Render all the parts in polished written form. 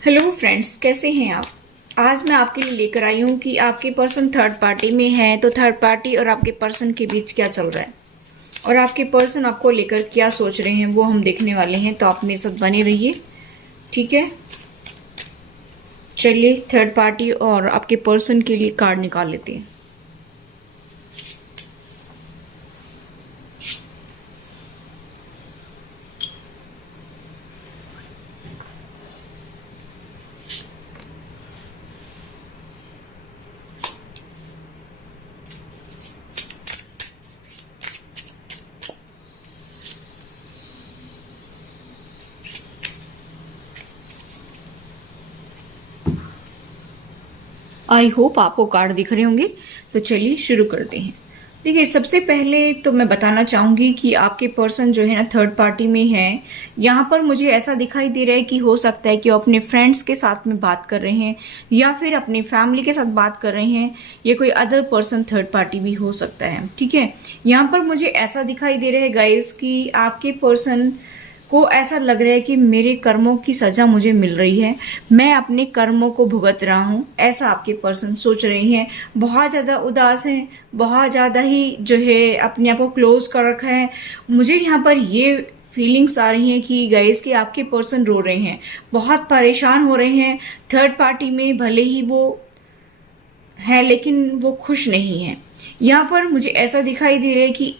Hello friends, कैसे हैं आप। आज मैं आपके लिए लेकर आई हूँ कि आपके पर्सन थर्ड पार्टी में है तो थर्ड पार्टी और आपके पर्सन के बीच क्या चल रहा है और आपके पर्सन आपको लेकर क्या सोच रहे हैं वो हम देखने वाले हैं। तो आप मेरे साथ बने रहिए, ठीक है। चलिए थर्ड पार्टी और आपके पर्सन के लिए कार्ड निकाल लेते हैं। आई होप आपको कार्ड दिख रहे होंगे। तो चलिए शुरू करते हैं। देखिए, सबसे पहले तो मैं बताना चाहूंगी कि आपके पर्सन जो है ना थर्ड पार्टी में है। यहाँ पर मुझे ऐसा दिखाई दे रहा है कि हो सकता है कि वो अपने फ्रेंड्स के साथ में बात कर रहे हैं या फिर अपनी फैमिली के साथ बात कर रहे हैं। ये कोई अदर पर्सन थर्ड पार्टी भी हो सकता है, ठीक है। यहाँ पर मुझे ऐसा दिखाई दे रहा है गाइस कि आपके पर्सन को ऐसा लग रहा है कि मेरे कर्मों की सजा मुझे मिल रही है, मैं अपने कर्मों को भुगत रहा हूँ, ऐसा आपके पर्सन सोच रहे हैं। बहुत ज़्यादा उदास हैं, बहुत ज़्यादा ही जो है अपने आप को क्लोज कर रखा है। मुझे यहाँ पर ये फीलिंग्स आ रही हैं कि गाइस कि आपके पर्सन रो रहे हैं, बहुत परेशान हो रहे हैं। थर्ड पार्टी में भले ही वो है लेकिन वो खुश नहीं है। यहाँ पर मुझे ऐसा दिखाई दे रहा है कि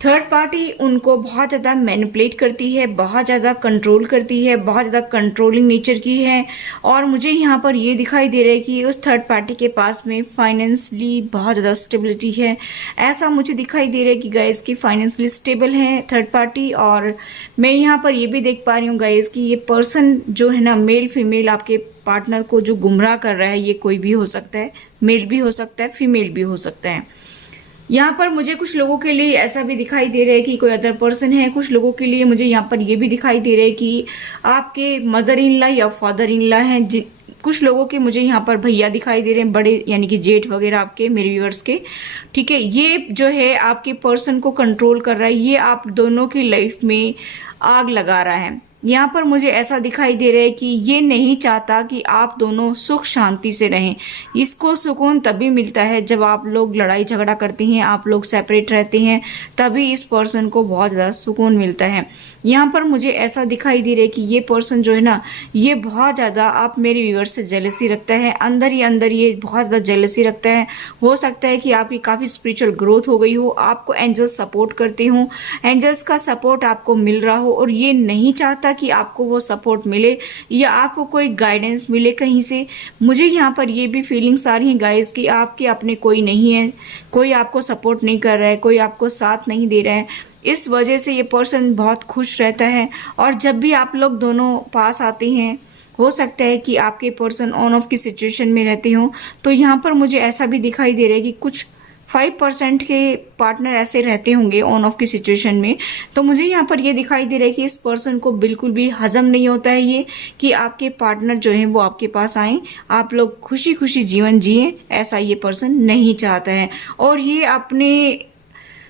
थर्ड पार्टी उनको बहुत ज़्यादा मैनिपुलेट करती है, बहुत ज़्यादा कंट्रोल करती है, बहुत ज़्यादा कंट्रोलिंग नेचर की है। और मुझे यहाँ पर ये दिखाई दे रहा है कि उस थर्ड पार्टी के पास में फाइनेंशियली बहुत ज़्यादा स्टेबिलिटी है। ऐसा मुझे दिखाई दे रहा है कि गाइस की फाइनेंशियली स्टेबल है थर्ड पार्टी। और मैं यहाँ पर ये भी देख पा रही हूँ गाइस कि ये पर्सन जो है ना, मेल फीमेल आपके पार्टनर को जो गुमराह कर रहा है, ये कोई भी हो सकता है, मेल भी हो सकता है, फीमेल भी हो सकता है। यहाँ पर मुझे कुछ लोगों के लिए ऐसा भी दिखाई दे रहा है कि कोई अदर पर्सन है। कुछ लोगों के लिए मुझे यहाँ पर ये भी दिखाई दे रहा है कि आपके मदर इन लॉ या फादर इन लॉ हैं। कुछ लोगों के मुझे यहाँ पर भैया दिखाई दे रहे हैं, बड़े यानी कि जेठ वगैरह आपके मेरे व्यूअर्स के, ठीक है। ये जो है आपके पर्सन को कंट्रोल कर रहा है, ये आप दोनों की लाइफ में आग लगा रहा है। यहाँ पर मुझे ऐसा दिखाई दे रहा है कि ये नहीं चाहता कि आप दोनों सुख शांति से रहें। इसको सुकून तभी मिलता है जब आप लोग लड़ाई झगड़ा करते हैं, आप लोग सेपरेट रहते हैं, तभी इस पर्सन को बहुत ज़्यादा सुकून मिलता है। यहाँ पर मुझे ऐसा दिखाई दे रहा है कि ये पर्सन जो है ना, ये बहुत ज़्यादा आप मेरे व्यूअर्स से जेलसी रखता है, अंदर ही अंदर ये बहुत ज़्यादा जेलसी रखता है। हो सकता है कि आपकी काफ़ी स्पिरिचुअल ग्रोथ हो गई हो, आपको एंजल्स सपोर्ट करते हो, एंजल्स का सपोर्ट आपको मिल रहा हो और ये नहीं चाहता कि आपको वो सपोर्ट मिले या आपको कोई गाइडेंस मिले कहीं से। मुझे यहाँ पर ये भी फीलिंग्स आ रही हैं गाइस कि आपके अपने कोई नहीं है, कोई आपको सपोर्ट नहीं कर रहा है, कोई आपको साथ नहीं दे रहा है। इस वजह से ये पर्सन बहुत खुश रहता है। और जब भी आप लोग दोनों पास आते हैं, हो सकता है कि आपके पर्सन ऑन ऑफ की सिचुएशन में रहते हो, तो यहाँ पर मुझे ऐसा भी दिखाई दे रहा है कि कुछ 5% के पार्टनर ऐसे रहते होंगे ऑन ऑफ की सिचुएशन में। तो मुझे यहाँ पर ये दिखाई दे रहा है कि इस पर्सन को बिल्कुल भी हजम नहीं होता है ये कि आपके पार्टनर जो है वो आपके पास आए, आप लोग खुशी खुशी जीवन जिए, ऐसा ये पर्सन नहीं चाहता है। और ये अपने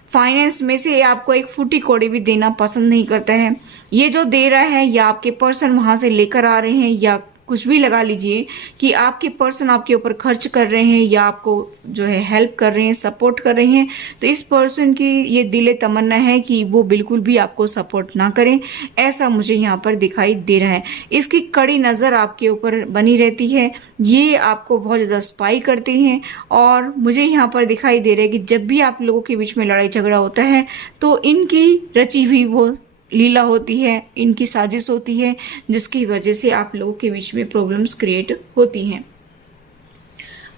फाइनेंस में से आपको एक फूटी कौड़ी भी देना पसंद नहीं करता है। ये जो दे रहा है या आपके पर्सन वहां से लेकर आ रहे हैं या कुछ भी लगा लीजिए कि आपके पर्सन आपके ऊपर खर्च कर रहे हैं या आपको जो है हेल्प कर रहे हैं, सपोर्ट कर रहे हैं, तो इस पर्सन की ये दिले तमन्ना है कि वो बिल्कुल भी आपको सपोर्ट ना करें, ऐसा मुझे यहाँ पर दिखाई दे रहा है। इसकी कड़ी नज़र आपके ऊपर बनी रहती है, ये आपको बहुत ज़्यादा स्पाई करते हैं। और मुझे यहाँ पर दिखाई दे रहा है कि जब भी आप लोगों के बीच में लड़ाई झगड़ा होता है तो इनकी रची हुई वो लीला होती है, इनकी साजिश होती है, जिसकी वजह से आप लोगों के बीच में प्रॉब्लम्स क्रिएट होती हैं।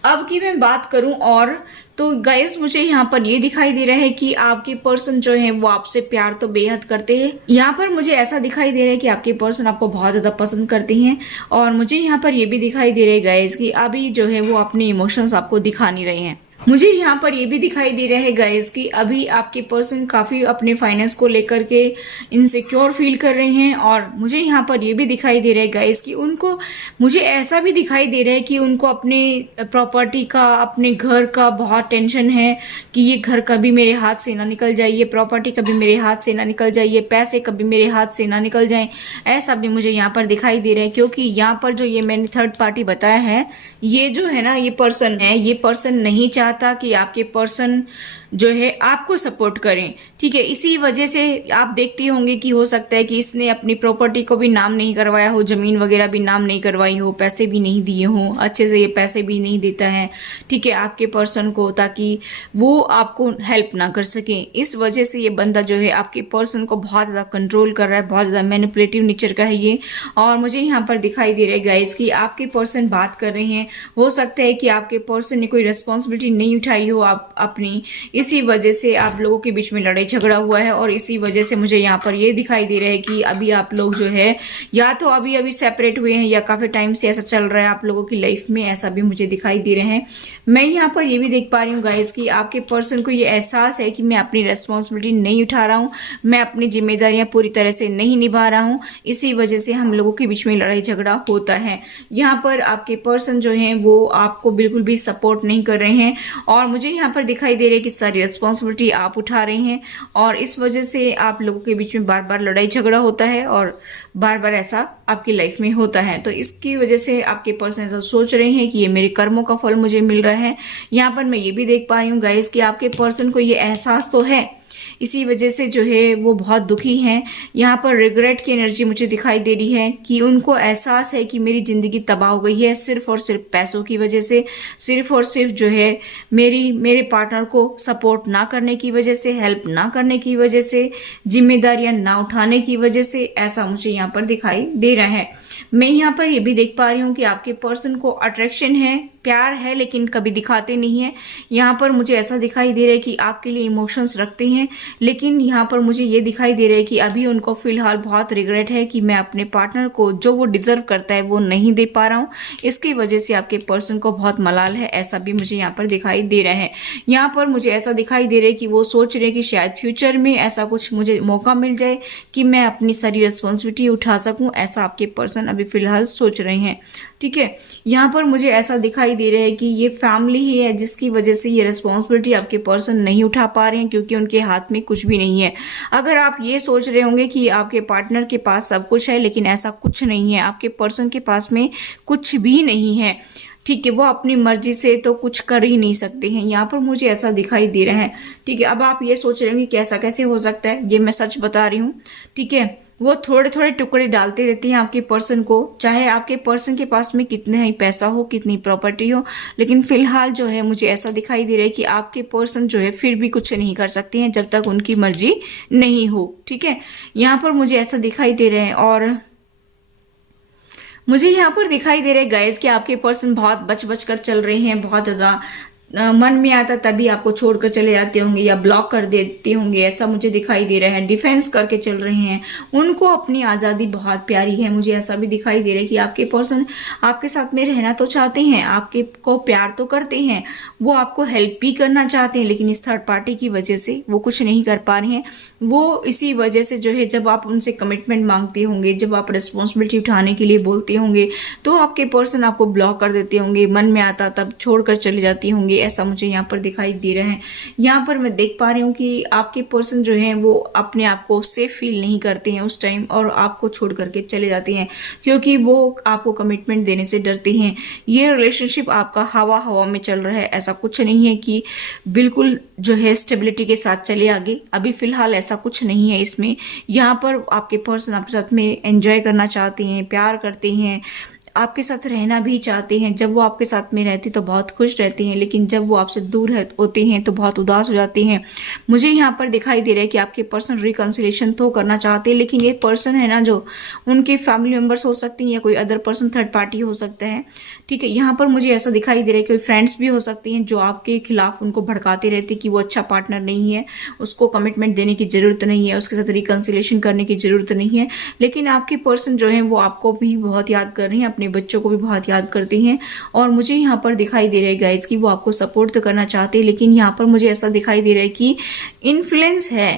अब की मैं बात करूं और तो गाइस मुझे यहाँ पर ये दिखाई दे रहा है कि आपके पर्सन जो है वो आपसे प्यार तो बेहद करते हैं। यहाँ पर मुझे ऐसा दिखाई दे रहा है कि आपके पर्सन आपको बहुत ज्यादा पसंद करते हैं। और मुझे यहाँ पर ये भी दिखाई दे रहा है गाइस कि अभी जो है वो अपने इमोशंस आपको दिखा नहीं रहे हैं। मुझे यहाँ पर ये भी दिखाई दे रहा है गाइस कि अभी आपके पर्सन काफी अपने फाइनेंस को लेकर के इनसिक्योर फील कर रहे हैं। और मुझे यहाँ पर ये भी दिखाई दे रहा है गाइस कि उनको, मुझे ऐसा भी दिखाई दे रहा है कि उनको अपने प्रॉपर्टी का, अपने घर का बहुत टेंशन है कि ये घर कभी मेरे हाथ से ना निकल जाए, ये प्रॉपर्टी कभी मेरे हाथ से ना निकल जाए, ये पैसे कभी मेरे हाथ से ना निकल जाए। ऐसा भी मुझे यहाँ पर दिखाई दे रहा है, क्योंकि यहाँ पर जो ये मैंने थर्ड पार्टी बताया है, ये जो है ना, ये पर्सन है, ये पर्सन नहीं चाहता कि आपके पर्सन जो है आपको सपोर्ट करें। ठीक है, इसी वजह से आप देखती होंगे कि हो सकता है कि इसने अपनी प्रॉपर्टी को भी नाम नहीं करवाया हो, जमीन वगैरह भी नाम नहीं करवाई हो, पैसे भी नहीं दिए हो, अच्छे से ये पैसे भी नहीं देता है, ठीक है, आपके पर्सन को, ताकि वो आपको हेल्प ना कर सके। इस वजह से ये बंदा जो है आपके पर्सन को बहुत ज़्यादा कंट्रोल कर रहा है, बहुत ज़्यादा मैनिपुलेटिव नेचर का है ये। और मुझे यहाँ पर दिखाई दे रहा है गाइस कि आपके पर्सन बात कर रहे हैं, हो सकता है कि आपके पर्सन ने कोई रिस्पॉन्सिबिलिटी नहीं उठाई हो आप अपनी, इसी वजह से आप लोगों के बीच में लड़ाई झगड़ा हुआ है। और इसी वजह से मुझे यहाँ पर ये दिखाई दे रहा है कि अभी आप लोग जो है या तो अभी अभी सेपरेट हुए हैं, या काफी टाइम से ऐसा चल रहा है आप लोगों की लाइफ में, ऐसा भी मुझे दिखाई दे रहे हैं। मैं यहाँ पर ये भी देख पा रही हूँ गाइस कि आपके पर्सन को ये एहसास है कि मैं अपनी रेस्पॉन्सिबिलिटी नहीं उठा रहा हूँ, मैं अपनी जिम्मेदारियां पूरी तरह से नहीं निभा रहा हूँ, इसी वजह से हम लोगों के बीच में लड़ाई झगड़ा होता है। यहाँ पर आपके पर्सन जो है वो आपको बिल्कुल भी सपोर्ट नहीं कर रहे हैं, और मुझे यहाँ पर दिखाई दे रहा है कि सारी रिस्पॉन्सिबिलिटी आप उठा रहे हैं, और इस वजह से आप लोगों के बीच में बार बार लड़ाई झगड़ा होता है, और बार बार ऐसा आपकी लाइफ में होता है। तो इसकी वजह से आपके पर्सन ऐसा सोच रहे हैं कि ये मेरे कर्मों का फल मुझे मिल रहा है। यहाँ पर मैं ये भी देख पा रही हूँ गाइस कि आपके पर्सन को ये एहसास तो है, इसी वजह से जो है वो बहुत दुखी हैं। यहाँ पर रिग्रेट की एनर्जी मुझे दिखाई दे रही है कि उनको एहसास है कि मेरी जिंदगी तबाह हो गई है सिर्फ और सिर्फ पैसों की वजह से, सिर्फ और सिर्फ जो है मेरे पार्टनर को सपोर्ट ना करने की वजह से, हेल्प ना करने की वजह से, जिम्मेदारियां ना उठाने की वजह से, ऐसा मुझे यहाँ पर दिखाई दे रहा है। मैं यहाँ पर ये भी देख पा रही हूँ कि आपके पर्सन को अट्रैक्शन है, प्यार है, लेकिन कभी दिखाते नहीं है। यहाँ पर मुझे ऐसा दिखाई दे रहा है कि आपके लिए इमोशंस रखते हैं, लेकिन यहाँ पर मुझे ये दिखाई दे रहा है कि अभी उनको फिलहाल बहुत रिग्रेट है कि मैं अपने पार्टनर को जो वो डिजर्व करता है वो नहीं दे पा रहा हूँ। इसकी वजह से आपके पर्सन को बहुत मलाल है, ऐसा भी मुझे यहाँ पर दिखाई दे रहा है। यहाँ पर मुझे ऐसा दिखाई दे रहा है कि वो सोच रहे हैं कि शायद फ्यूचर में ऐसा कुछ मुझे मौका मिल जाए कि मैं अपनी सारी रिस्पॉन्सिबिलिटी उठा सकूं, ऐसा आपके पर्सन अभी फिलहाल सोच रहे हैं। ठीक है, यहाँ पर मुझे ऐसा दिखाई दे रहा है कि ये फैमिली ही है जिसकी वजह से ये रिस्पॉन्सिबिलिटी आपके पर्सन नहीं उठा पा रहे हैं, क्योंकि उनके हाथ में कुछ भी नहीं है। अगर आप ये सोच रहे होंगे कि आपके पार्टनर के पास सब कुछ है, लेकिन ऐसा कुछ नहीं है, आपके पर्सन के पास में कुछ भी नहीं है। ठीक है, वो अपनी मर्जी से तो कुछ कर ही नहीं सकते हैं, यहाँ पर मुझे ऐसा दिखाई दे रहा है। ठीक है, अब आप ये सोच रहे होंगे कि ऐसा कैसे हो सकता है, ये मैं सच बता रही हूँ। ठीक है, वो थोड़े थोड़े टुकड़े डालते रहते हैं आपके पर्सन को, चाहे आपके पर्सन के पास में कितना ही पैसा हो, कितनी प्रॉपर्टी हो, लेकिन फिलहाल जो है मुझे ऐसा दिखाई दे रहा है कि आपके पर्सन जो है फिर भी कुछ नहीं कर सकते हैं जब तक उनकी मर्जी नहीं हो। ठीक है, यहाँ पर मुझे ऐसा दिखाई दे रहा है। और मुझे यहाँ पर दिखाई दे रहा है गाइस कि आपके पर्सन बहुत बच बच कर चल रहे हैं, बहुत ज्यादा मन में आता तभी आपको छोड़कर चले जाते होंगे या ब्लॉक कर देते होंगे, ऐसा मुझे दिखाई दे रहा है। डिफेंस करके चल रहे हैं, उनको अपनी आज़ादी बहुत प्यारी है। मुझे ऐसा भी दिखाई दे रहा है कि आपके पर्सन आपके साथ में रहना तो चाहते हैं, आपके को प्यार तो करते हैं, वो आपको हेल्प भी करना चाहते हैं, लेकिन इस थर्ड पार्टी की वजह से वो कुछ नहीं कर पा रहे हैं। वो इसी वजह से जो है जब आप उनसे कमिटमेंट मांगते होंगे, जब आप रिस्पॉन्सिबिलिटी उठाने के लिए बोलते होंगे, तो आपके पर्सन आपको ब्लॉक कर देते होंगे, मन में आता तब छोड़कर चले जाती होंगे, ऐसा मुझे यहाँ पर दिखाई दे रहा है। यहाँ पर मैं देख पा रही हूँ कि आपके पर्सन जो है वो अपने आप को सेफ फील नहीं करते हैं उस टाइम, और आपको छोड़ करके चले जाते हैं, क्योंकि वो आपको कमिटमेंट देने से डरते हैं। ये रिलेशनशिप आपका हवा हवा में चल रहा है, ऐसा कुछ नहीं है कि बिल्कुल जो है स्टेबिलिटी के साथ चले आगे, अभी फिलहाल ऐसा कुछ नहीं है इसमें। यहाँ पर आपके पर्सन आपके साथ में एंजॉय करना चाहते हैं, प्यार करते हैं, आपके साथ रहना भी चाहते हैं। जब वो आपके साथ में रहते तो बहुत खुश रहते हैं, लेकिन जब वो आपसे दूर होते हैं तो बहुत उदास हो जाते हैं। मुझे यहाँ पर दिखाई दे रहा है कि आपके पर्सन रिकंसिलेशन तो करना चाहते हैं, लेकिन ये पर्सन है ना जो उनके फैमिली मेंबर्स हो सकती हैं या कोई अदर पर्सन थर्ड पार्टी हो सकता है। ठीक है, यहाँ पर मुझे ऐसा दिखाई दे रहा है कि फ्रेंड्स भी हो सकती हैं जो आपके खिलाफ उनको भड़काते रहते कि वो अच्छा पार्टनर नहीं है, उसको कमिटमेंट देने की जरूरत नहीं है, उसके साथ रिकंसिलेशन करने की जरूरत नहीं है। लेकिन आपके पर्सन जो है वो आपको भी बहुत याद कर रहे हैं, अपने बच्चों को भी बहुत याद करते हैं। और मुझे यहाँ पर दिखाई दे रहा है गाइज कि वो आपको सपोर्ट तो करना चाहते हैं, लेकिन यहाँ पर मुझे ऐसा दिखाई दे रहा है कि इन्फ्लुएंस है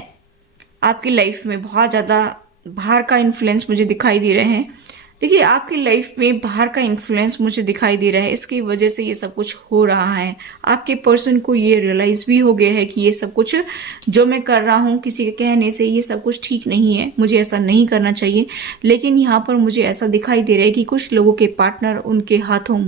आपकी लाइफ में, बहुत ज़्यादा बाहर का इन्फ्लुएंस मुझे दिखाई दे रहे हैं। देखिए, आपकी लाइफ में बाहर का इन्फ्लुएंस मुझे दिखाई दे रहा है, इसकी वजह से ये सब कुछ हो रहा है। आपके पर्सन को ये रियलाइज भी हो गया है कि ये सब कुछ जो मैं कर रहा हूँ किसी के कहने से, ये सब कुछ ठीक नहीं है, मुझे ऐसा नहीं करना चाहिए। लेकिन यहाँ पर मुझे ऐसा दिखाई दे रहा है कि कुछ लोगों के पार्टनर उनके हाथों,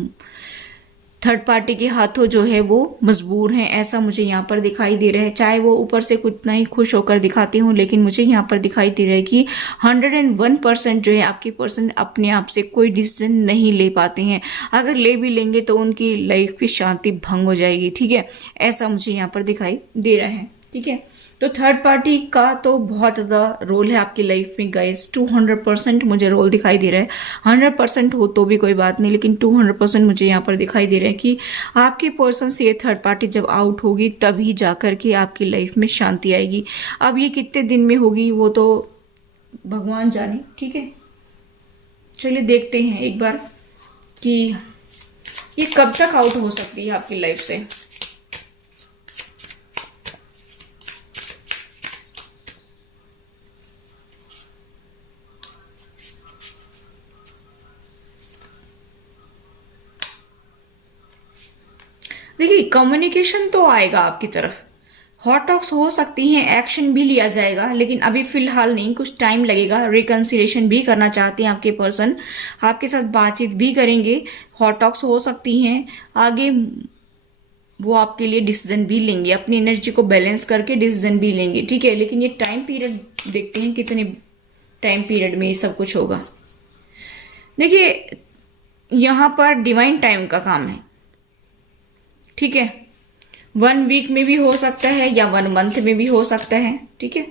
थर्ड पार्टी के हाथों जो है वो मजबूर हैं, ऐसा मुझे यहाँ पर दिखाई दे रहा है। चाहे वो ऊपर से कितना ही खुश होकर दिखाते हूँ, लेकिन मुझे यहाँ पर दिखाई दे रहा है कि 101% जो है आपके पर्सन अपने आप से कोई डिसीजन नहीं ले पाते हैं। अगर ले भी लेंगे तो उनकी लाइफ की शांति भंग हो जाएगी, ठीक है, ऐसा मुझे यहाँ पर दिखाई दे रहा है, ठीक है। तो थर्ड पार्टी का तो बहुत ज़्यादा रोल है आपकी लाइफ में गाइस, 200% मुझे रोल दिखाई दे रहा है। 100% हो तो भी कोई बात नहीं, लेकिन 200% मुझे यहाँ पर दिखाई दे रहा है कि आपके पर्सन से ये थर्ड पार्टी जब आउट होगी तभी जाकर के आपकी लाइफ में शांति आएगी। अब ये कितने दिन में होगी वो तो भगवान जाने, ठीक है। चलिए देखते हैं एक बार कि ये कब तक आउट हो सकती है आपकी लाइफ से। देखिए, कम्युनिकेशन तो आएगा आपकी तरफ, हॉट टॉक्स हो सकती हैं, एक्शन भी लिया जाएगा, लेकिन अभी फिलहाल नहीं, कुछ टाइम लगेगा। रिकंसिलिएशन भी करना चाहते हैं आपके पर्सन, आपके साथ बातचीत भी करेंगे, हॉट टॉक्स हो सकती हैं, आगे वो आपके लिए डिसीजन भी लेंगे, अपनी एनर्जी को बैलेंस करके डिसीजन भी लेंगे, ठीक है। लेकिन ये टाइम पीरियड देखते हैं कितने टाइम पीरियड में ये सब कुछ होगा। देखिए, यहां पर डिवाइन टाइम का काम है, ठीक है। 1 वीक में भी हो सकता है या 1 मंथ में भी हो सकता है, ठीक है,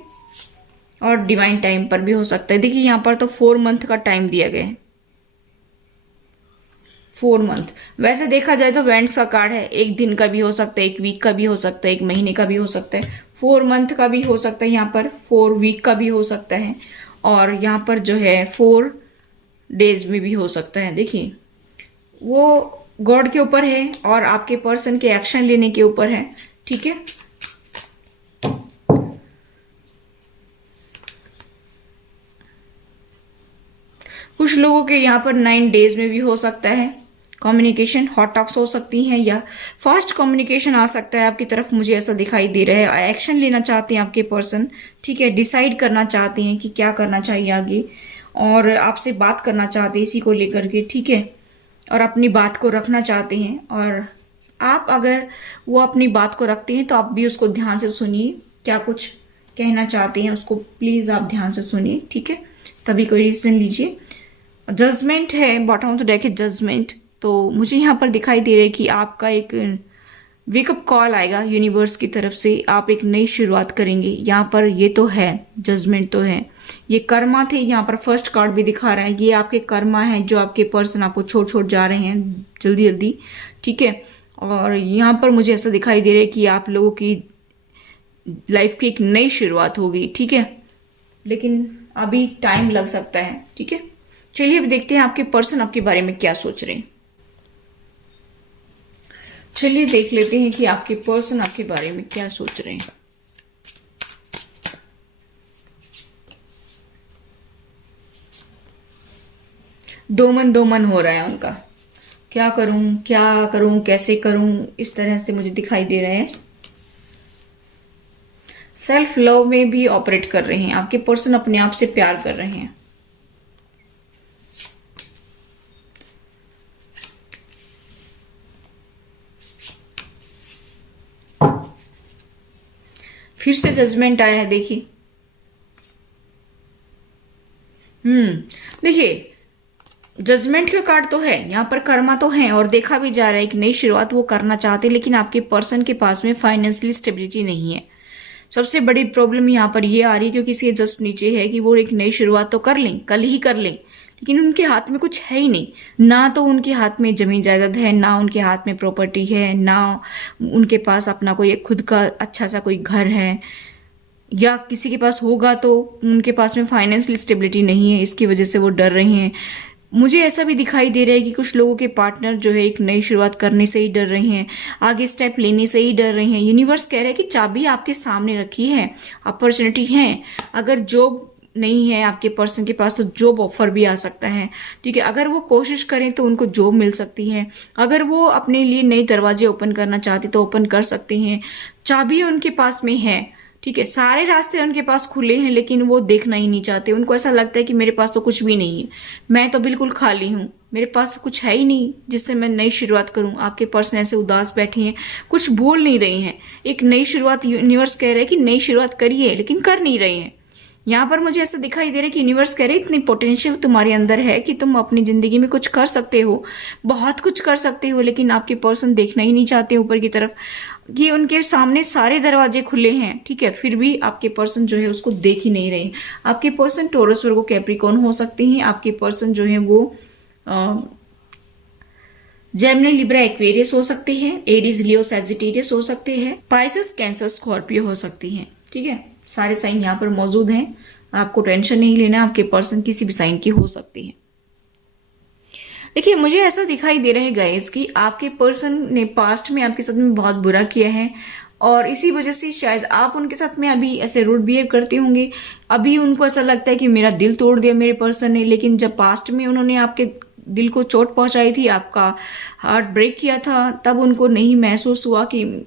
और डिवाइन टाइम पर भी हो सकता है। देखिए, यहां पर तो 4 मंथ का टाइम दिया गया है, 4 मंथ। वैसे देखा जाए तो वेंट्स का कार्ड है, 1 दिन का भी हो सकता है, 1 वीक का भी हो सकता है, 1 महीने का भी हो सकता है, 4 मंथ का भी हो सकता है, यहाँ पर 4 वीक का भी हो सकता है, और यहाँ पर जो है 4 डेज में भी हो सकता है। देखिए, वो गॉड के ऊपर है और आपके पर्सन के एक्शन लेने के ऊपर है, ठीक है। कुछ लोगों के यहाँ पर 9 डेज में भी हो सकता है कम्युनिकेशन, हॉट टॉक्स हो सकती हैं या फास्ट कम्युनिकेशन आ सकता है आपकी तरफ, मुझे ऐसा दिखाई दे रहा है। एक्शन लेना चाहते हैं आपके पर्सन, ठीक है, डिसाइड करना चाहते हैं कि क्या करना चाहिए आगे, और आपसे बात करना चाहते हैं इसी को लेकर के, ठीक है, और अपनी बात को रखना चाहते हैं। और आप अगर वो अपनी बात को रखते हैं तो आप भी उसको ध्यान से सुनिए, क्या कुछ कहना चाहते हैं उसको प्लीज आप ध्यान से सुनिए, ठीक है, तभी कोई डिसीजन लीजिए। जजमेंट है bottom of the deck, judgment. तो मुझे यहाँ पर दिखाई दे रहा है कि आपका एक वेकअप कॉल आएगा यूनिवर्स की तरफ से, आप एक नई शुरुआत करेंगे। यहाँ पर ये तो है, जजमेंट तो है, ये कर्मा थे, यहाँ पर फर्स्ट कार्ड भी दिखा रहा है, ये आपके कर्मा है जो आपके पर्सन आपको छोड़ छोड़ जा रहे हैं जल्दी जल्दी, ठीक है। और यहाँ पर मुझे ऐसा दिखाई दे रहा है कि आप लोगों की लाइफ की एक नई शुरुआत होगी, ठीक है, लेकिन अभी टाइम लग सकता है, ठीक है। चलिए अब देखते हैं आपके पर्सन आपके बारे में क्या सोच रहे हैं। चलिए देख लेते हैं कि आपके पर्सन आपके बारे में क्या सोच रहे हैं। दो मन हो रहा है उनका, क्या करूं कैसे करूं, इस तरह से मुझे दिखाई दे रहा है। सेल्फ लव में भी ऑपरेट कर रहे हैं आपके पर्सन, अपने आप से प्यार कर रहे हैं। फिर से जजमेंट आया है, देखिए। देखिए, जजमेंट का कार्ड तो है, यहाँ पर कर्मा तो है, और देखा भी जा रहा है एक नई शुरुआत वो करना चाहते हैं, लेकिन आपके पर्सन के पास में फाइनेंशियली स्टेबिलिटी नहीं है। सबसे बड़ी प्रॉब्लम यहाँ पर ये आ रही है, क्योंकि इसके जस्ट नीचे है कि वो एक नई शुरुआत तो कर लें, कल ही कर लें, लेकिन उनके हाथ में कुछ है ही नहीं। ना तो उनके हाथ में जमीन जायदाद है, ना उनके हाथ में प्रॉपर्टी है, ना उनके पास अपना कोई खुद का अच्छा सा कोई घर है, या किसी के पास होगा तो उनके पास में फाइनेंशियल स्टेबिलिटी नहीं है, इसकी वजह से वो डर रहे हैं। मुझे ऐसा भी दिखाई दे रहा है कि कुछ लोगों के पार्टनर जो है एक नई शुरुआत करने से ही डर रहे हैं, आगे स्टेप लेने से ही डर रहे हैं। यूनिवर्स कह रहा है कि चाबी आपके सामने रखी है, अपॉर्चुनिटी है। अगर जॉब नहीं है आपके पर्सन के पास तो जॉब ऑफर भी आ सकता है, ठीक है। अगर वो कोशिश करें तो उनको जॉब मिल सकती है। अगर वो अपने लिए नए दरवाजे ओपन करना चाहते तो ओपन कर सकते हैं। चाबी उनके पास में है, ठीक है। सारे रास्ते उनके पास खुले हैं, लेकिन वो देखना ही नहीं चाहते। उनको ऐसा लगता है कि मेरे पास तो कुछ भी नहीं है, मैं तो बिल्कुल खाली हूँ, मेरे पास कुछ है ही नहीं जिससे मैं नई शुरुआत करूं। आपके पर्सन ऐसे उदास बैठे हैं, कुछ बोल नहीं रहे हैं। एक नई शुरुआत यूनिवर्स कह रहे हैं कि नई शुरुआत करिए, लेकिन कर नहीं रहे हैं। यहाँ पर मुझे ऐसा दिखाई दे रहा है कि यूनिवर्स कह रहे इतनी पोटेंशियल तुम्हारे अंदर है कि तुम अपनी जिंदगी में कुछ कर सकते हो, बहुत कुछ कर सकते हो, लेकिन आपके पर्सन देखना ही नहीं चाहते ऊपर की तरफ कि उनके सामने सारे दरवाजे खुले हैं, ठीक है। फिर भी आपके पर्सन जो है उसको देख ही नहीं रहे। आपके पर्सन टोरस वर्गो कैप्रिकॉर्न हो सकते हैं। आपके पर्सन जो है वो जेमिनी लिब्रा एक्वेरियस हो सकते हैं, एरीज लियो सैजिटेरियस हो सकते हैं, पाइसेस कैंसर स्कॉर्पियो हो सकती हैं, ठीक है। सारे साइन यहाँ पर मौजूद हैं, आपको टेंशन नहीं लेना। आपके पर्सन किसी भी साइन की हो सकती है। देखिए मुझे ऐसा दिखाई दे रहा है गाइस कि आपके पर्सन ने पास्ट में आपके साथ में बहुत बुरा किया है और इसी वजह से शायद आप उनके साथ में अभी ऐसे रूड बिहेव करते होंगे। अभी उनको ऐसा लगता है कि मेरा दिल तोड़ दिया मेरे पर्सन ने, लेकिन जब पास्ट में उन्होंने आपके दिल को चोट पहुंचाई थी, आपका हार्ट ब्रेक किया था, तब उनको नहीं महसूस हुआ कि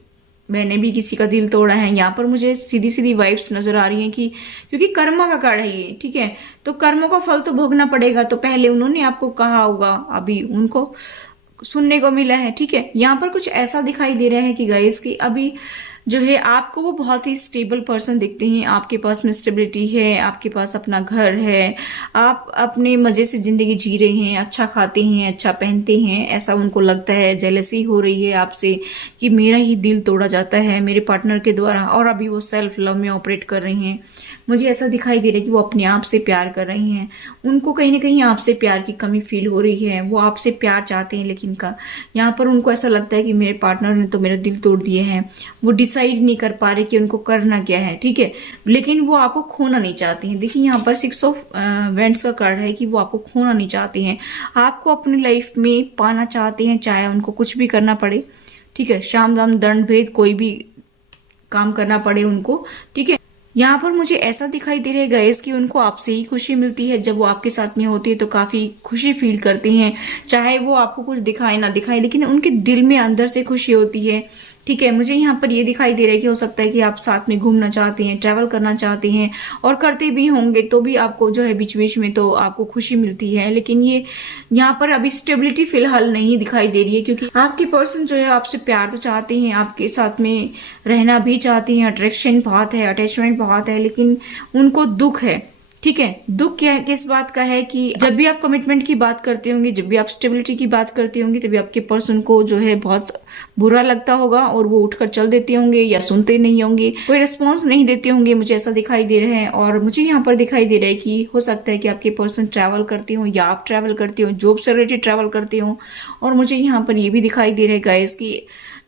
मैंने भी किसी का दिल तोड़ा है। यहाँ पर मुझे सीधी सीधी वाइब्स नजर आ रही हैं कि क्योंकि कर्मा का कार्ड है ये, ठीक है। तो कर्मों का फल तो भोगना पड़ेगा। तो पहले उन्होंने आपको कहा होगा, अभी उनको सुनने को मिला है, ठीक है। यहाँ पर कुछ ऐसा दिखाई दे रहा है कि गाइस कि अभी जो है आपको वो बहुत ही स्टेबल पर्सन दिखते हैं। आपके पास में स्टेबिलिटी है, आपके पास अपना घर है, आप अपने मजे से जिंदगी जी रहे हैं, अच्छा खाते हैं, अच्छा पहनते हैं, ऐसा उनको लगता है। जेलसी हो रही है आपसे कि मेरा ही दिल तोड़ा जाता है मेरे पार्टनर के द्वारा, और अभी वो सेल्फ लव में ऑपरेट कर रही हैं। मुझे ऐसा दिखाई दे रहा है कि वो अपने आप से प्यार कर रही हैं। उनको कहीं ना कहीं आपसे प्यार की कमी फील हो रही है। वो आपसे प्यार चाहते हैं, लेकिन यहाँ पर उनको ऐसा लगता है कि मेरे पार्टनर ने तो मेरा दिल तोड़ दिया है। वो डिसाइड नहीं कर पा रहे कि उनको करना क्या है, ठीक है। लेकिन वो आपको खोना नहीं चाहती हैं। देखिए यहाँ पर 6 ऑफ वेंट्स का कार्ड है कि वो आपको खोना नहीं चाहते हैं, आपको अपनी लाइफ में पाना चाहते हैं, चाहे उनको कुछ भी करना पड़े, ठीक है। शाम दाम दंड भेद कोई भी काम करना पड़े उनको, ठीक है। यहाँ पर मुझे ऐसा दिखाई दे रहा है गाइस कि उनको आपसे ही खुशी मिलती है। जब वो आपके साथ में होती है तो काफी खुशी फील करते हैं, चाहे वो आपको कुछ दिखाए ना दिखाए, लेकिन उनके दिल में अंदर से खुशी होती है, ठीक है। मुझे यहाँ पर ये दिखाई दे रहा है कि हो सकता है कि आप साथ में घूमना चाहते हैं, ट्रैवल करना चाहते हैं, और करते भी होंगे तो भी आपको जो है बीच बीच में तो आपको खुशी मिलती है। लेकिन ये यहाँ पर अभी स्टेबिलिटी फिलहाल नहीं दिखाई दे रही है, क्योंकि आपके पर्सन जो है आपसे प्यार तो चाहते हैं, आपके साथ में रहना भी चाहते हैं, अट्रैक्शन बहुत है, अटैचमेंट बहुत है, लेकिन उनको दुख है, ठीक है। दुख क्या है, किस बात का है कि जब भी आप कमिटमेंट की बात करते होंगे, जब भी आप स्टेबिलिटी की बात करते होंगे, तभी आपके पर्सन को जो है बहुत बुरा लगता होगा और वो उठकर चल देते होंगे या सुनते नहीं होंगे, कोई रिस्पॉन्स नहीं देते होंगे। मुझे ऐसा दिखाई दे रहा है। और मुझे यहाँ पर दिखाई दे रहा है कि हो सकता है कि आपके पर्सन ट्रैवल करते हो या आप ट्रैवल करते हो, जॉब से रिलेटेड ट्रैवल करते हो। और मुझे यहाँ पर ये भी दिखाई दे रहा है गाइस कि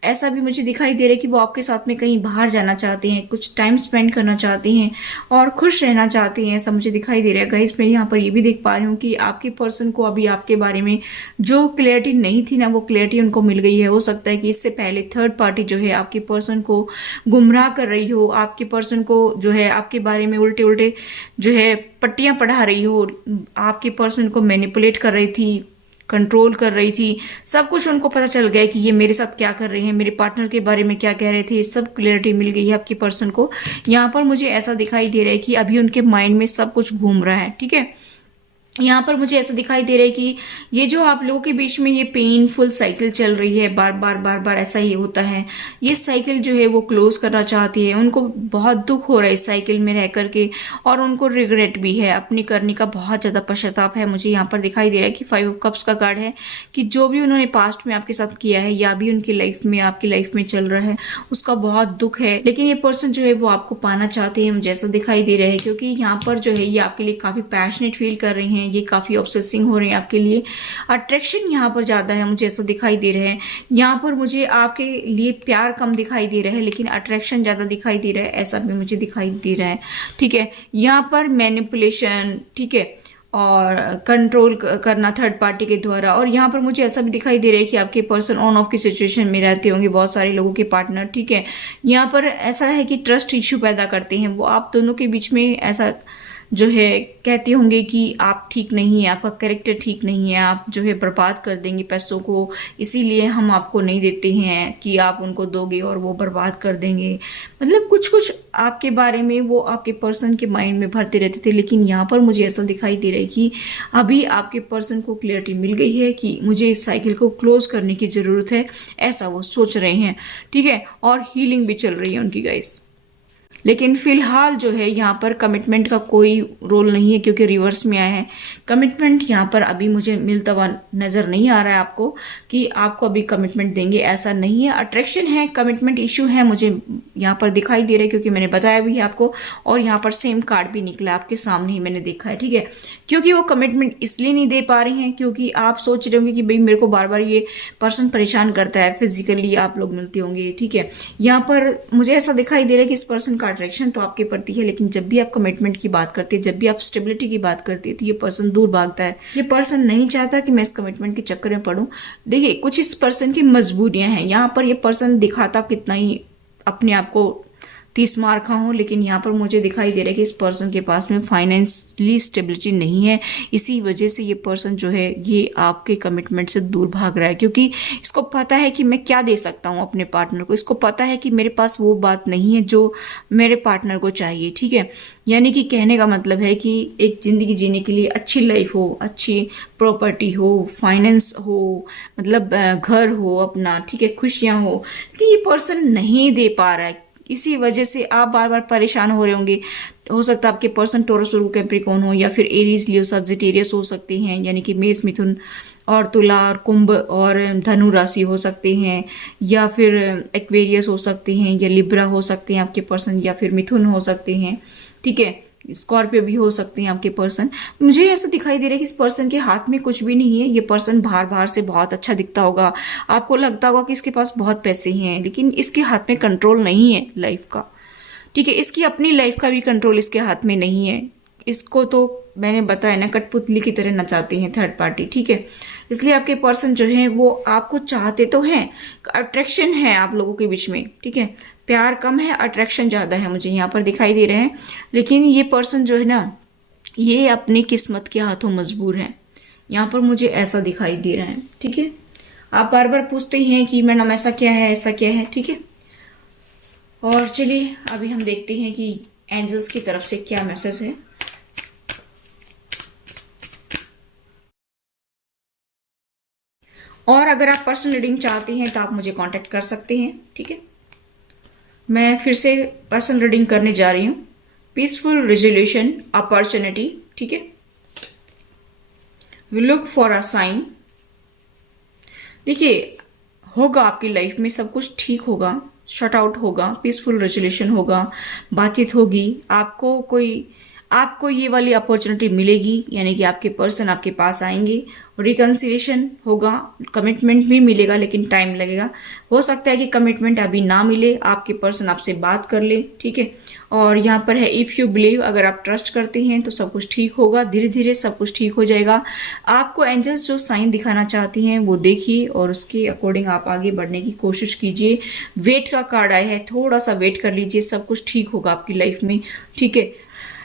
ऐसा भी मुझे दिखाई दे रहा है कि वो आपके साथ में कहीं बाहर जाना चाहते हैं, कुछ टाइम स्पेंड करना चाहते हैं और खुश रहना चाहते हैं, ऐसा मुझे दिखाई दे रहा है गाइस। मैं यहाँ पर ये भी देख पा रही हूँ कि आपके पर्सन को अभी आपके बारे में जो क्लियरिटी नहीं थी ना, वो क्लियरिटी उनको मिल गई है। हो सकता है कि इससे पहले थर्ड पार्टी जो है आपके पर्सन को गुमराह कर रही हो, आपके पर्सन को जो है आपके बारे में उल्टे उल्टे जो है पट्टियां पढ़ा रही हो, आपके पर्सन को मैनिपुलेट कर रही थी, कंट्रोल कर रही थी। सब कुछ उनको पता चल गया कि ये मेरे साथ क्या कर रहे हैं, मेरे पार्टनर के बारे में क्या कह रहे थे, सब क्लियरिटी मिल गई है आपके पर्सन को। यहाँ पर मुझे ऐसा दिखाई दे रहा है कि अभी उनके माइंड में सब कुछ घूम रहा है, ठीक है। यहाँ पर मुझे ऐसा दिखाई दे रहा है कि ये जो आप लोगों के बीच में ये पेनफुल साइकिल चल रही है, बार बार ऐसा ही होता है, ये साइकिल जो है वो क्लोज करना चाहती है। उनको बहुत दुख हो रहा है इस साइकिल में रह करके, और उनको रिग्रेट भी है, अपनी करने का बहुत ज्यादा पश्चाताप है। मुझे यहाँ पर दिखाई दे रहा है कि 5 ऑफ कप्स का कार्ड है कि जो भी उन्होंने पास्ट में आपके साथ किया है या भी उनकी लाइफ में आपकी लाइफ में चल रहा है, उसका बहुत दुख है। लेकिन ये पर्सन जो है वो आपको पाना चाहते हैं, मुझे ऐसा दिखाई दे रहा है, क्योंकि यहाँ पर जो है ये आपके लिए काफी पैशनेट फील कर रहे हैं, ये काफी ऑब्सेसिंग हो रहे हैं आपके लिए। अट्रैक्शन यहाँ पर ज्यादा है, मुझे ऐसा दिखाई दे रहा है। यहाँ पर मुझे आपके लिए प्यार कम दिखाई दे रहा है, लेकिन अट्रैक्शन ज्यादा दिखाई दे रहा है, ऐसा भी मुझे दिखाई दे रहा है, ठीक है। यहाँ पर मैनिपुलेशन, ठीक है, और कंट्रोल करना थर्ड पार्टी के द्वारा। और यहाँ पर मुझे ऐसा भी दिखाई दे रहा है कि आपके पर्सन ऑन ऑफ की सिचुएशन में रहते होंगे, बहुत सारे लोगों के पार्टनर, ठीक है। यहाँ पर ऐसा है कि ट्रस्ट इश्यू पैदा करते हैं वो आप दोनों के बीच में, ऐसा जो है कहते होंगे कि आप ठीक नहीं है, आपका कैरेक्टर ठीक नहीं है, आप जो है बर्बाद कर देंगे पैसों को, इसीलिए हम आपको नहीं देते हैं कि आप उनको दोगे और वो बर्बाद कर देंगे। मतलब कुछ कुछ आपके बारे में वो आपके पर्सन के माइंड में भरते रहते थे। लेकिन यहाँ पर मुझे ऐसा दिखाई दे रहा है कि अभी आपके पर्सन को क्लियरिटी मिल गई है कि मुझे इस साइकिल को क्लोज करने की जरूरत है, ऐसा वो सोच रहे हैं, ठीक है। और हीलिंग भी चल रही है उनकी गाइस। लेकिन फिलहाल जो है यहाँ पर कमिटमेंट का कोई रोल नहीं है, क्योंकि रिवर्स में आया है। कमिटमेंट यहाँ पर अभी मुझे मिलता हुआ नजर नहीं आ रहा है आपको कि आपको अभी कमिटमेंट देंगे, ऐसा नहीं है। अट्रैक्शन है, कमिटमेंट इशू है मुझे यहाँ पर दिखाई दे रहा है, क्योंकि मैंने बताया भी है आपको। और यहाँ पर सेम कार्ड भी निकला आपके सामने ही मैंने देखा है, ठीक है। क्योंकि वो कमिटमेंट इसलिए नहीं दे पा रहे हैं क्योंकि आप सोच रहे होंगे कि भाई मेरे को बार बार ये पर्सन परेशान करता है, फिजिकली आप लोग मिलते होंगे, ठीक है। यहाँ पर मुझे ऐसा दिखाई दे रहा है कि इस पर्सन का अट्रैक्शन तो आपके प्रति है, लेकिन जब भी आप कमिटमेंट की बात करते हैं, जब भी आप स्टेबिलिटी की बात करते हैं, तो ये पर्सन दूर भागता है। ये पर्सन नहीं चाहता कि मैं इस कमिटमेंट के चक्कर में पड़ूं। देखिए कुछ इस पर्सन की मजबूरियां हैं। यहाँ पर ये पर्सन दिखाता कितना ही अपने आप को 30 मार खा हूं, लेकिन यहाँ पर मुझे दिखाई दे रहा है कि इस पर्सन के पास में फाइनेंशियली स्टेबिलिटी नहीं है। इसी वजह से ये पर्सन जो है ये आपके कमिटमेंट से दूर भाग रहा है, क्योंकि इसको पता है कि मैं क्या दे सकता हूँ अपने पार्टनर को। इसको पता है कि मेरे पास वो बात नहीं है जो मेरे पार्टनर को चाहिए, ठीक है। यानी कि कहने का मतलब है कि एक जिंदगी जीने के लिए अच्छी लाइफ हो, अच्छी प्रॉपर्टी हो, फाइनेंस हो, मतलब घर हो अपना, ठीक है, खुशियां हो, कि ये पर्सन नहीं दे पा रहा है। इसी वजह से आप बार बार परेशान हो रहे होंगे। हो सकता है आपके पर्सन टॉरस और कैप्रिकॉर्न हो, या फिर एरीज, लियो, सजिटेरियस हो सकते हैं, यानी कि मेष, मिथुन और तुला और कुंभ और धनु राशि हो सकते हैं, या फिर एक्वेरियस हो सकते हैं, या लिब्रा हो सकते हैं आपके पर्सन, या फिर मिथुन हो सकते हैं, ठीक है। स्कॉर्पियो भी हो सकते हैं आपके पर्सन। मुझे ऐसा दिखाई दे रहा है कि इस पर्सन के हाथ में कुछ भी नहीं है। ये पर्सन बाहर बाहर से बहुत अच्छा दिखता होगा, आपको लगता होगा कि इसके पास बहुत पैसे हैं, लेकिन इसके हाथ में कंट्रोल नहीं है लाइफ का, ठीक है। इसकी अपनी लाइफ का भी कंट्रोल इसके हाथ में नहीं है। इसको तो मैंने बताया ना, कठपुतली की तरह नचाते हैं थर्ड पार्टी, ठीक है। इसलिए आपके पर्सन जो है वो आपको चाहते तो हैं, अट्रैक्शन है आप लोगों के बीच में, ठीक है। प्यार कम है, अट्रैक्शन ज्यादा है मुझे यहाँ पर दिखाई दे रहे हैं। लेकिन ये पर्सन जो है ना, ये अपनी किस्मत के हाथों मजबूर है, यहाँ पर मुझे ऐसा दिखाई दे रहा है, ठीक है। आप बार बार पूछते ही हैं कि मैडम ऐसा क्या है, ऐसा क्या है, ठीक है। और चलिए अभी हम देखते हैं कि एंजल्स की तरफ से क्या मैसेज है। और अगर आप पर्सनल रीडिंग चाहते हैं तो आप मुझे कांटेक्ट कर सकते हैं, ठीक है। मैं फिर से पर्सनल रीडिंग करने जा रही हूं। पीसफुल रेजोल्यूशन अपॉर्चुनिटी, ठीक है। We look for a sign. देखिए होगा आपकी लाइफ में सब कुछ ठीक होगा, शट आउट होगा, पीसफुल रेजोल्यूशन होगा, बातचीत होगी, आपको ये वाली अपॉर्चुनिटी मिलेगी, यानी कि आपके पर्सन आपके पास आएंगे, रिकंसिलिएशन होगा, कमिटमेंट भी मिलेगा, लेकिन टाइम लगेगा। हो सकता है कि कमिटमेंट अभी ना मिले, आपके पर्सन आपसे बात कर ले, ठीक है। और यहाँ पर है इफ यू बिलीव, अगर आप ट्रस्ट करते हैं तो सब कुछ ठीक होगा, धीरे धीरे सब कुछ ठीक हो जाएगा। आपको एंजल्स जो साइन दिखाना चाहती हैं वो देखिए और उसके अकॉर्डिंग आप आगे बढ़ने की कोशिश कीजिए। वेट का कार्ड आया है, थोड़ा सा वेट कर लीजिए, सब कुछ ठीक होगा आपकी लाइफ में, ठीक है।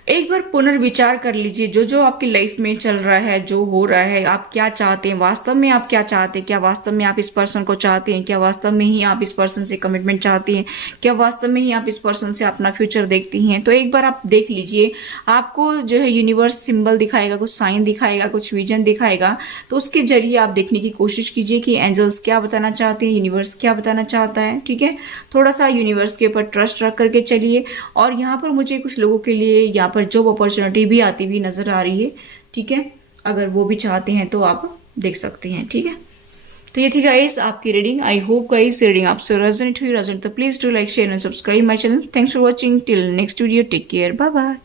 एक बार पुनर्विचार कर लीजिए, जो आपकी लाइफ में चल रहा है, जो हो रहा है, आप क्या चाहते हैं, वास्तव में आप क्या चाहते हैं, क्या वास्तव में आप इस पर्सन को चाहते हैं, क्या वास्तव में ही आप इस पर्सन से कमिटमेंट चाहती हैं, क्या वास्तव में ही आप इस पर्सन से अपना फ्यूचर देखती हैं। तो एक बार आप देख लीजिए, आपको जो है यूनिवर्स सिंबल दिखाएगा, कुछ साइन दिखाएगा, कुछ विजन दिखाएगा, तो उसके जरिए आप देखने की कोशिश कीजिए कि एंजल्स क्या बताना चाहते हैं, यूनिवर्स क्या बताना चाहता है, ठीक है। थोड़ा सा यूनिवर्स के ऊपर ट्रस्ट रख करके चलिए। और यहाँ पर मुझे कुछ लोगों के लिए यहाँ पर जॉब अपॉर्चुनिटी भी आती हुई नजर आ रही है, ठीक है। अगर वो भी चाहते हैं तो आप देख सकते हैं, ठीक है। तो ये थी गाइस आपकी reading. I hope guys reading आपसे रेजोनेट हुई। तो please do like, share and subscribe my channel. Thanks for watching. Till next video, take care, bye bye.